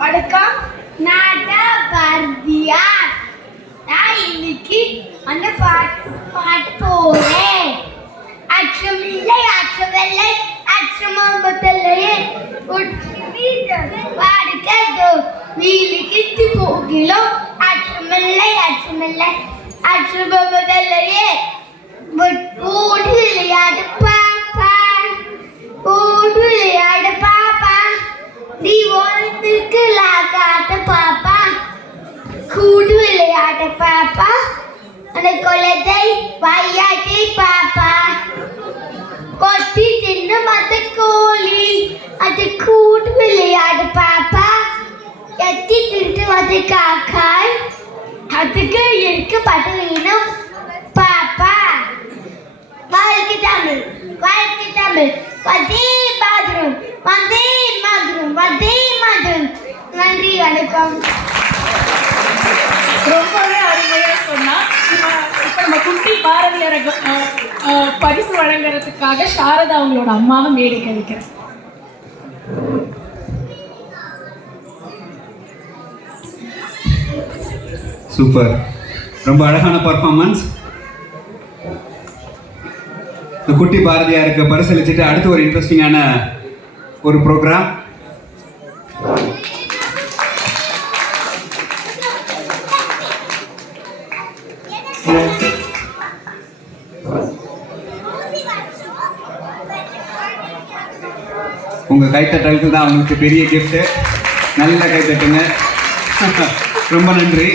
வணக்கம். நான் பாரதியார். நான் இன்னைக்கு அந்த பாட்டு போறேன். அச்சமில்லை அச்சமில்லை அச்சமாம்பத்தில்லையே பாடுகிறதோ வீலுக்கு போகிலும் அச்சமில்லை அச்சமில்லை அச்சமாம்பத்தில்லையே ஓடு விளையாடு பாப்பா ஓடு விளையாடு பாப்பா நீ ஒன்றுக்கு லாகாத பாப்பா கூடு விளையாட பாப்பா அந்த குழந்தை வையாட்டி பாப்பா கொத்தி தின்னு மத கோழி அது கூடு விளையாடு பாப்பா எத்தி திட்டு மத காக்காய் அதுக்கு இருக்கு பட்டு வேணும் பாப்பா. வாழ்க்கை தமிழ் வந்தே மாதரம் வந்தே மாதரம் வந்தே மாதரம். நன்றி, வணக்கம். ரொம்பவே அருமையா சொன்னா. இப்ப நம்ம குட்டி பாரதியாரை பரிசு வழங்குறதுக்காக சாரதா அவங்களோட அம்மாவை மேடை கழிக்கிறேன். சூப்பர், ரொம்ப அழகான பர்ஃபார்மன்ஸ். குட்டி பாரதியாருக்கு பரிசளிச்சுட்டு அடுத்து ஒரு இன்ட்ரெஸ்டிங்கான ஒரு ப்ரோக்ராம். உங்கள் கைத்தட்டலுக்கு தான் அவங்களுக்கு பெரிய கிஃப்ட்டு. நல்ல கைத்தட்டுங்க. ரொம்ப நன்றி.